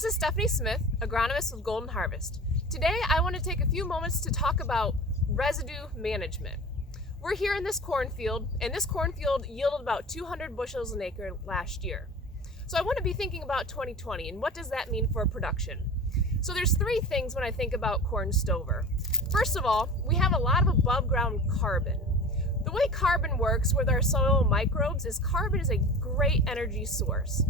This is Stephanie Smith, agronomist with Golden Harvest. Today I want to take a few moments to talk about residue management. We're here in this cornfield, and this cornfield yielded about 200 bushels an acre last year. So I want to be thinking about 2020 and what does that mean for production. So there's three things when I think about corn stover. First of all, we have a lot of above ground carbon. The way carbon works with our soil microbes is carbon is a great energy source.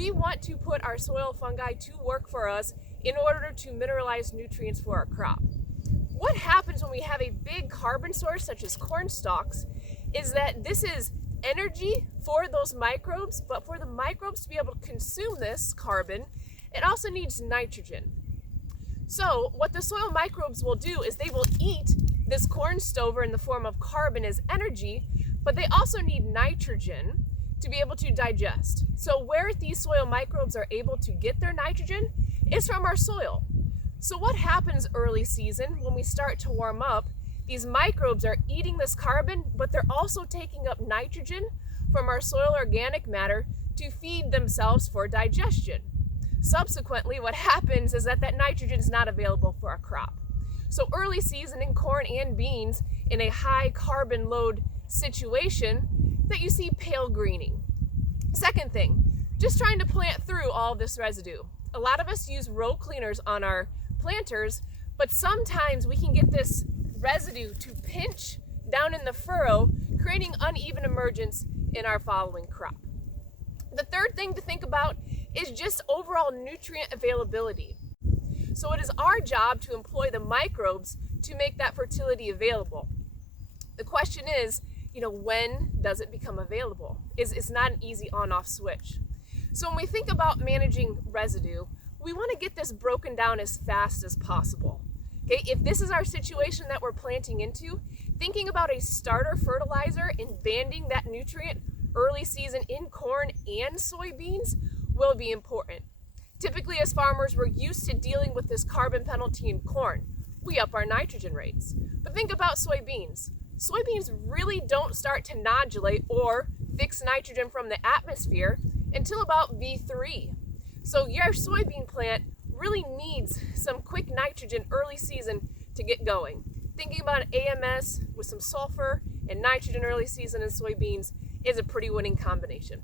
We want to put our soil fungi to work for us in order to mineralize nutrients for our crop. What happens when we have a big carbon source such as corn stalks is that this is energy for those microbes, but for the microbes to be able to consume this carbon, it also needs nitrogen. So what the soil microbes will do is they will eat this corn stover in the form of carbon as energy, but they also need nitrogen to be able to digest. So where these soil microbes are able to get their nitrogen is from our soil. So what happens early season when we start to warm up? These microbes are eating this carbon, but they're also taking up nitrogen from our soil organic matter to feed themselves for digestion. Subsequently, what happens is that nitrogen is not available for our crop. So early season in corn and beans, in a high carbon load situation, that you see pale greening. Second thing, just trying to plant through all this residue. A lot of us use row cleaners on our planters, but sometimes we can get this residue to pinch down in the furrow, creating uneven emergence in our following crop. The third thing to think about is just overall nutrient availability. So it is our job to employ the microbes to make that fertility available. The question is, when does it become available? It's not an easy on-off switch. So when we think about managing residue, we want to get this broken down as fast as possible. Okay, if this is our situation that we're planting into, thinking about a starter fertilizer and banding that nutrient early season in corn and soybeans will be important. Typically, as farmers, we're used to dealing with this carbon penalty in corn. We up our nitrogen rates. But think about soybeans. Soybeans really don't start to nodulate or fix nitrogen from the atmosphere until about V3. So your soybean plant really needs some quick nitrogen early season to get going. Thinking about AMS with some sulfur and nitrogen early season in soybeans is a pretty winning combination.